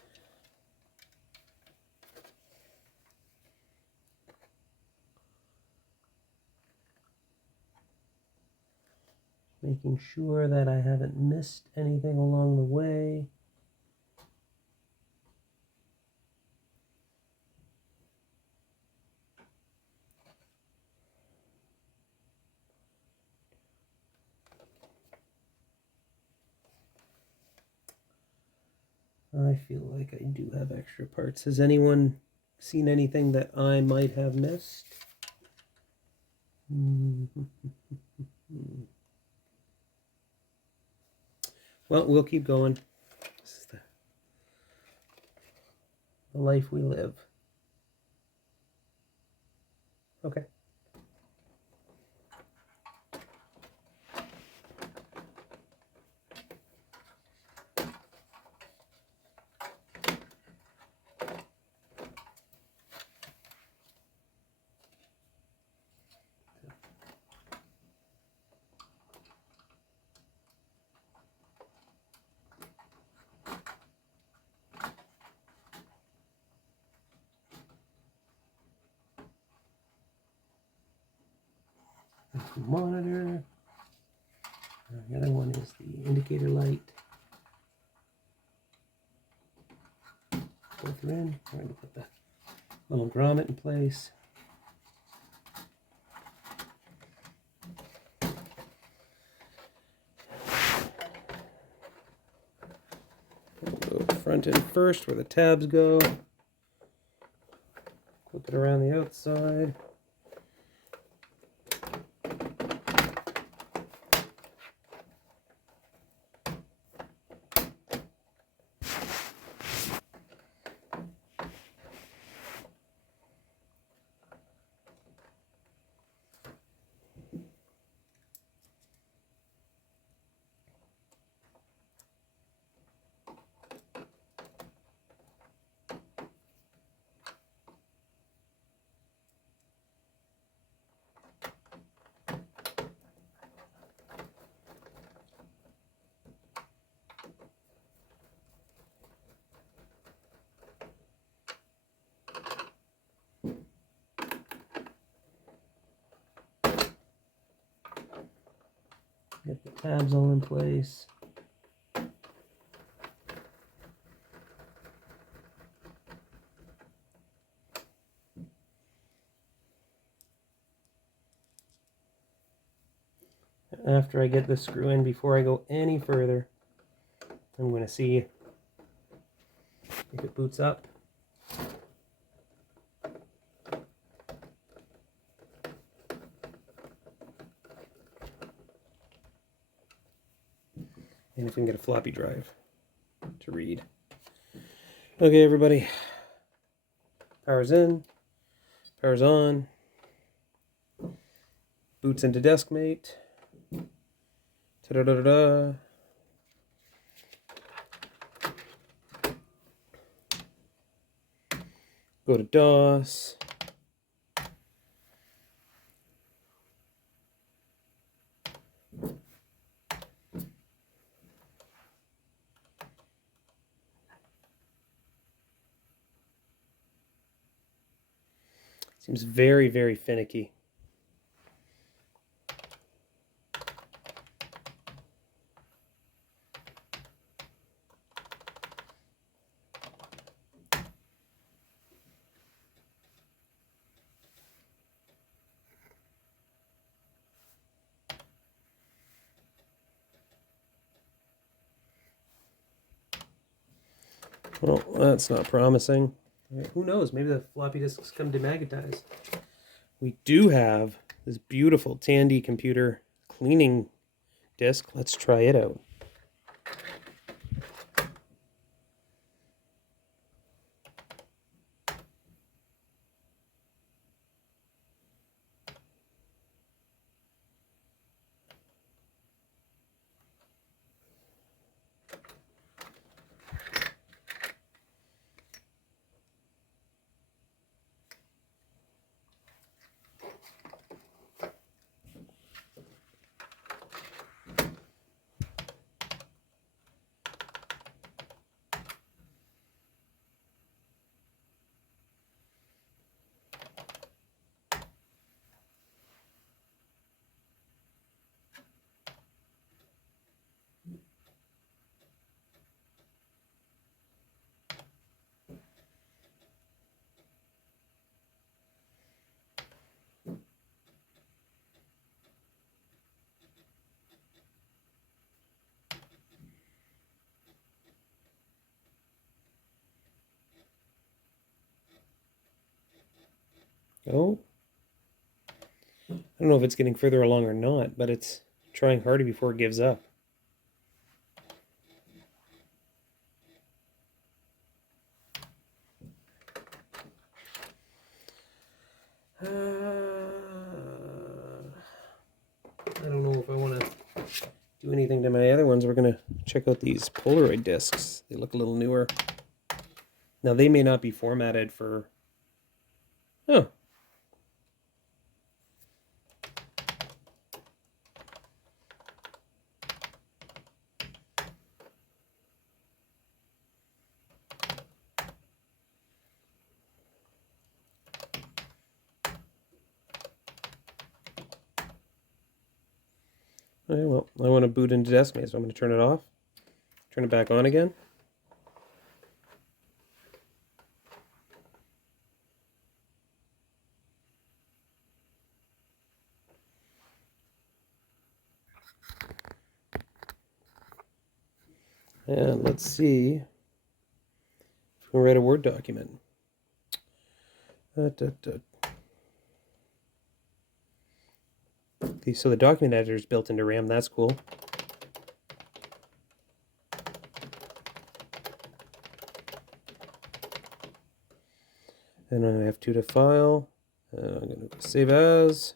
Making sure that I haven't missed anything along the way. I feel like I do have extra parts. Has anyone seen anything that I might have missed? Well, we'll keep going. This is the life we live. Okay. Monitor. The other one is the indicator light. Both are in. We're going to put the little grommet in place. We'll go front end first where the tabs go. Flip it around the outside. Get the tabs all in place. After I get the screw in, before I go any further, I'm going to see if it boots up. And if we can get a floppy drive to read. Okay, everybody. Power's in. Power's on. Boots into DeskMate. Ta-da-da-da-da. Go to DOS. Seems very, very finicky. Well, that's not promising. Who knows? Maybe the floppy disks come demagnetized. We do have this beautiful Tandy computer cleaning disc. Let's try it out. Oh, I don't know if it's getting further along or not, but it's trying harder before it gives up. I don't know if I want to do anything to my other ones. We're going to check out these Polaroid discs. They look a little newer. Now, they may not be formatted for... Oh. Okay, well, I want to boot into Deskmate, so I'm going to turn it off. Turn it back on again. And let's see if we can write a Word document. Okay, so the document editor is built into RAM. That's cool. And I have to file. I'm going to go save as.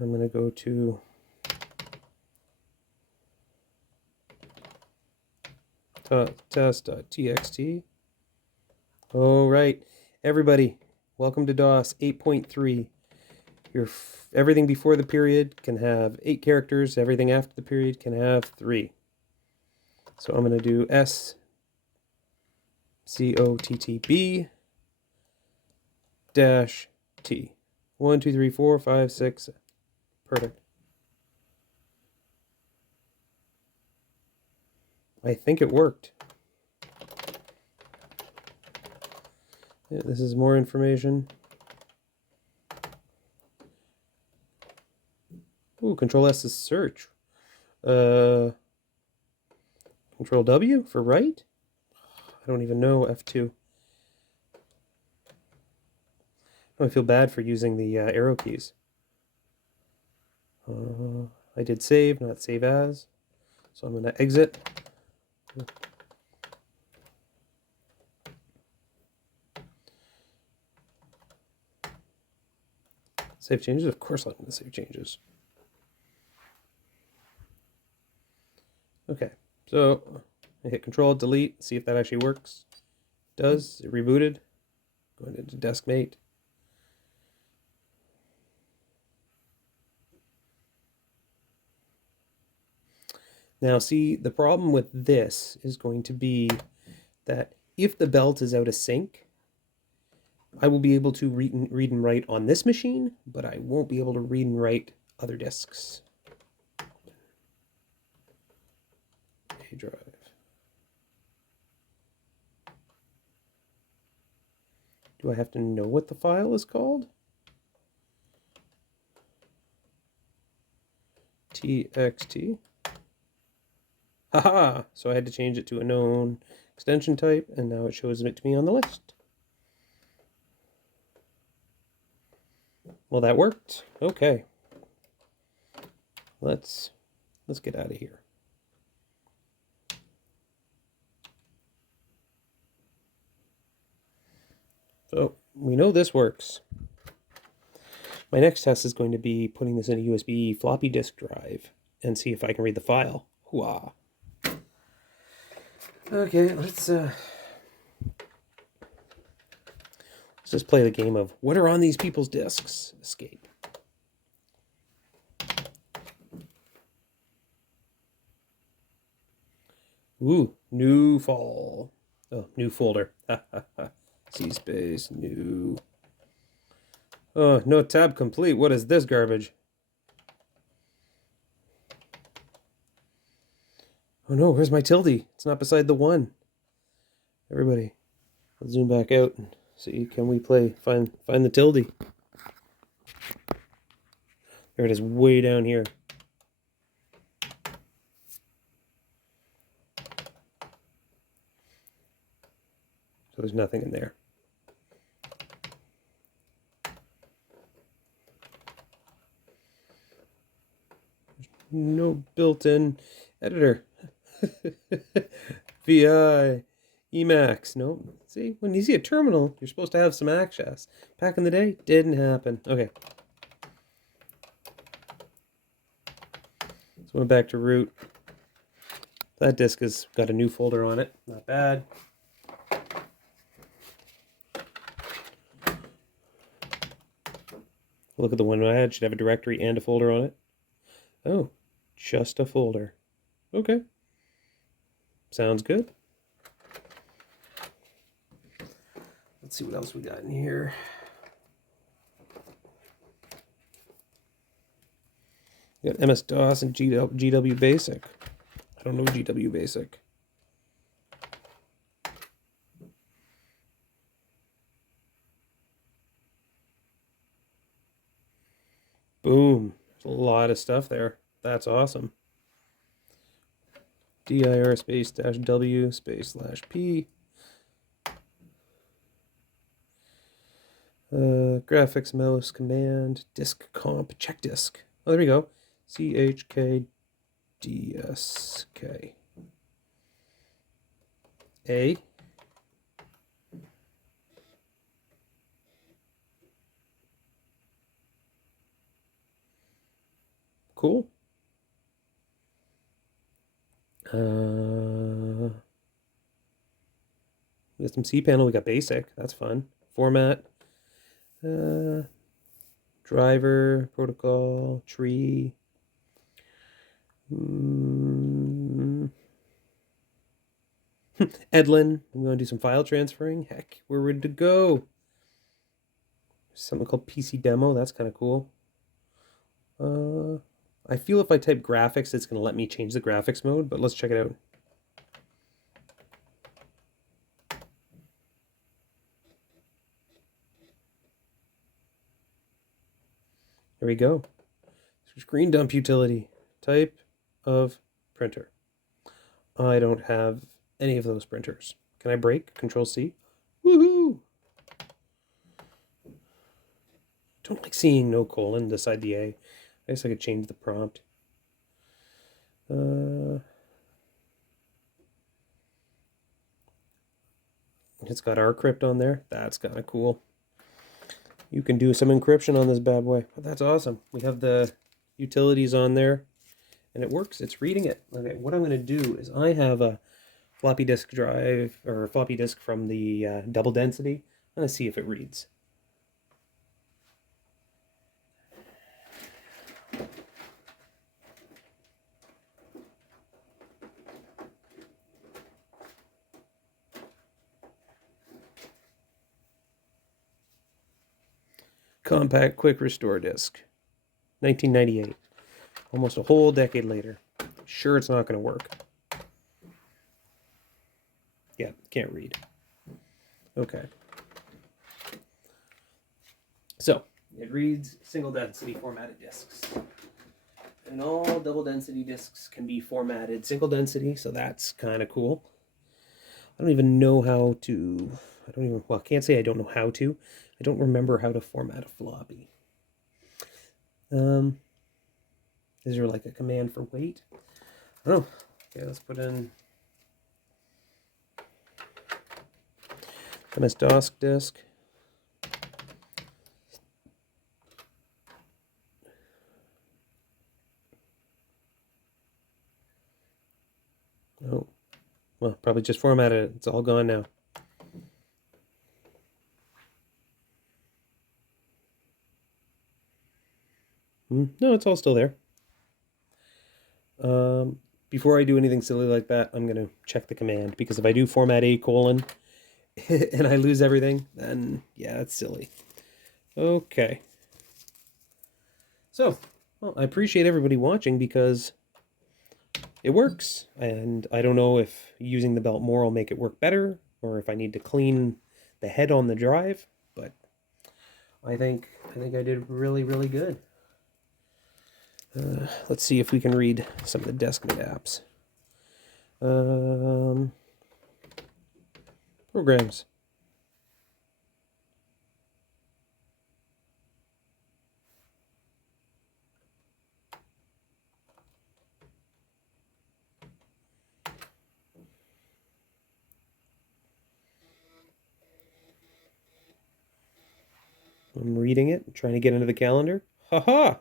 I'm going to go to test.txt. All right, everybody, welcome to DOS 8.3. Everything before the period can have 8 characters. Everything after the period can have 3. So I'm going to do SCOTTB dash T. 1, 2, 3, 4, 5, 6. Perfect. I think it worked. Yeah, this is more information. Ooh, Control S is search. Control W for write? I don't even know F2. I feel bad for using the arrow keys. I did save, not save as. So I'm going to exit. Save changes? Of course I'm going to save changes. Okay, so I hit Control Delete, see if that actually works. It does. It rebooted. Going into Deskmate. Now see, the problem with this is going to be that if the belt is out of sync, I will be able to read and write on this machine, but I won't be able to read and write other disks. A drive. Do I have to know what the file is called? TXT. Haha! So I had to change it to a known extension type, and now it shows it to me on the list. Well, that worked. Okay. Let's get out of here. So we know this works. My next test is going to be putting this in a USB floppy disk drive and see if I can read the file. Hooah. Okay, let's just play the game of what are on these people's disks. Escape. Ooh, new file. Oh, new folder. C space, new. Oh, no tab complete. What is this garbage? Oh no, where's my tilde? It's not beside the one. Everybody, let's zoom back out and see, can we find the tilde? There it is, way down here. So there's nothing in there. No built-in editor. VI, Emacs. No, see, when you see a terminal, you're supposed to have some access. Back in the day, didn't happen. Okay. So went back to root. That disk has got a new folder on it. Not bad. Look at the one I had. Should have a directory and a folder on it. Oh, just a folder. Okay. Sounds good. Let's see what else we got in here. We got MS-DOS and GW Basic. I don't know GW Basic. Boom. There's a lot of stuff there. That's awesome. dir space -w space /p. Graphics mouse command disk comp check disk. Oh, there we go. chkdsk. A. Cool. We got some cPanel. We got basic. That's fun. Format. Driver, protocol, tree. Edlin. I'm going to do some file transferring. Heck, we're ready to go. Something called PC demo. That's kind of cool. I feel if I type graphics, it's going to let me change the graphics mode, but let's check it out. There we go. Screen dump utility. Type of printer. I don't have any of those printers. Can I break? Control C. Woohoo! Don't like seeing no colon beside the A. I guess I could change the prompt. It's got rcrypt on there. That's kind of cool. You can do some encryption on this bad boy. That's awesome. We have the utilities on there, and it works. It's reading it. Okay, what I'm going to do is I have a floppy disk drive, or a floppy disk from the double density. I'm going to see if it reads. Compact quick restore disc. 1998. Almost a whole decade later. Sure it's not going to work. Yeah, can't read. Okay. So, it reads single density formatted discs. And all double density discs can be formatted single density, so that's kind of cool. I don't even know how to, I can't say I don't know how to. I don't remember how to format a floppy. Is there like a command for weight? I don't know. Okay, let's put in MS-DOS disk. Oh, well, probably just formatted it. It's all gone now. No, it's all still there. Before I do anything silly like that, I'm going to check the command, because if I do format a colon and I lose everything, then yeah, it's silly. Okay. So, well, I appreciate everybody watching, because it works, and I don't know if using the belt more will make it work better, or if I need to clean the head on the drive, but I think I did really, really good. Let's see if we can read some of the desk-made apps. Programs. I'm reading it, trying to get into the calendar. Haha!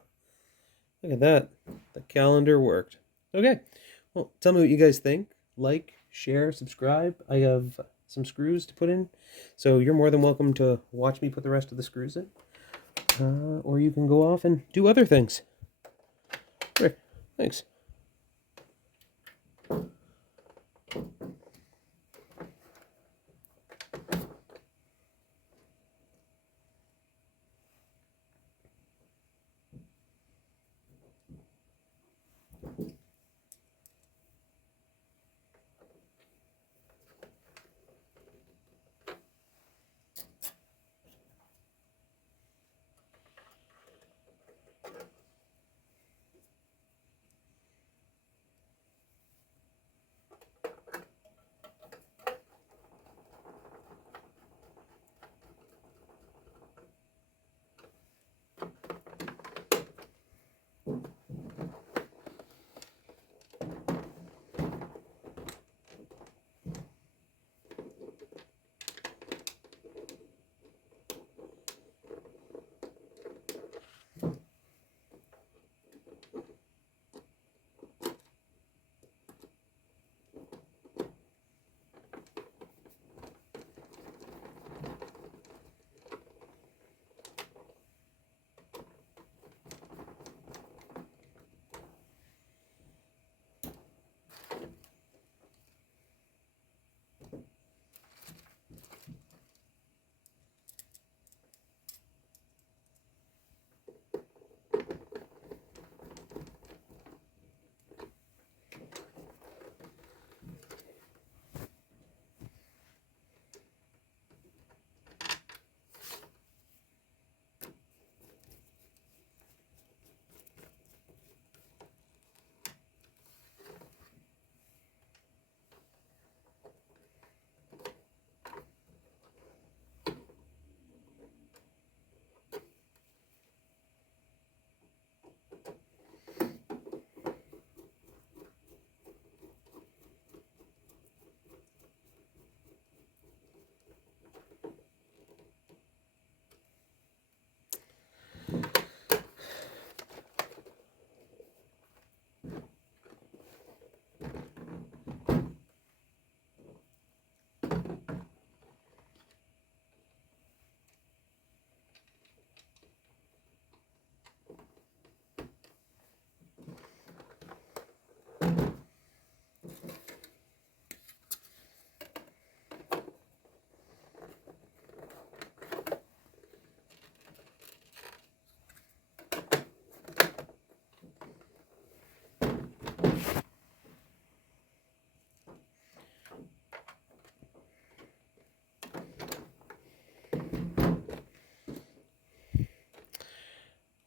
Look at that. The calendar worked. Okay. Well, tell me what you guys think. Like, share, subscribe. I have some screws to put in, so you're more than welcome to watch me put the rest of the screws in. Or you can go off and do other things. Right. Thanks.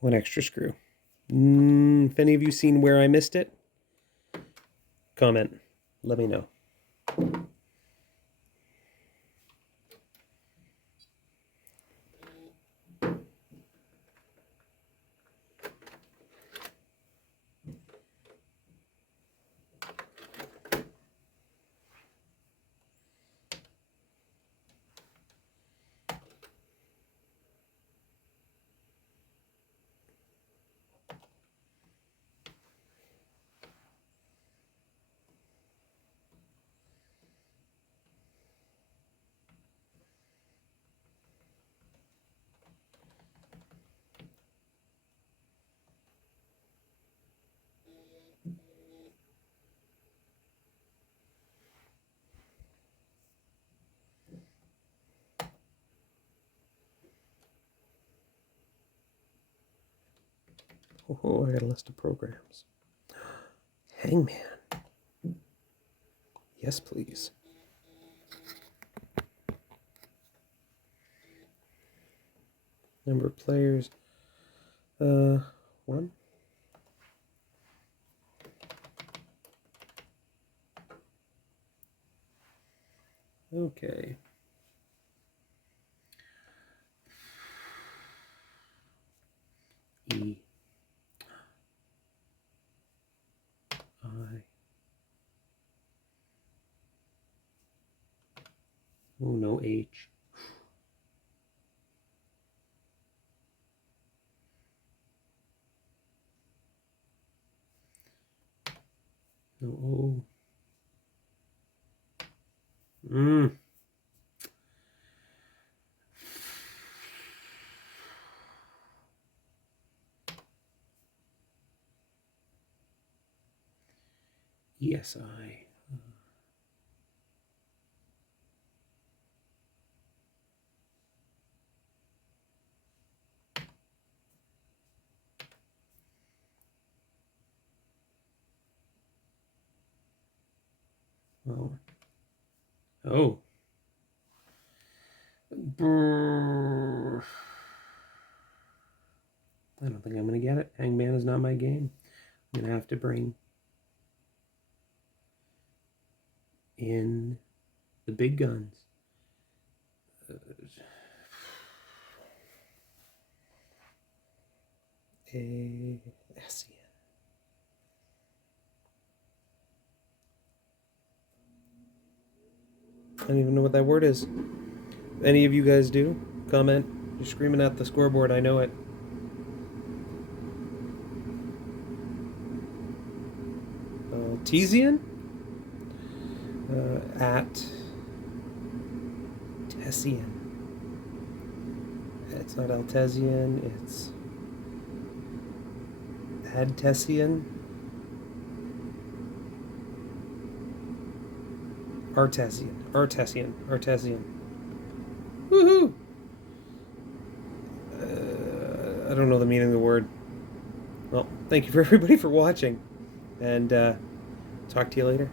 One extra screw. If any of you seen where I missed it, comment. Let me know. Oh, I got a list of programs. Hangman. Yes, please. Number of players. 1. Okay. E. I. Oh, no H. No O. ESI. Oh. Oh. Brrr. I don't think I'm going to get it. Hangman is not my game. I'm going to have to bring in the big guns. ASEAN. I don't even know what that word is. If any of you guys do, comment. You're screaming at the scoreboard, I know it. Tesian? At Tessian. It's not Altesian, it's Adtesian. Artesian. Woohoo! I don't know the meaning of the word. Well, thank you for everybody for watching, and talk to you later.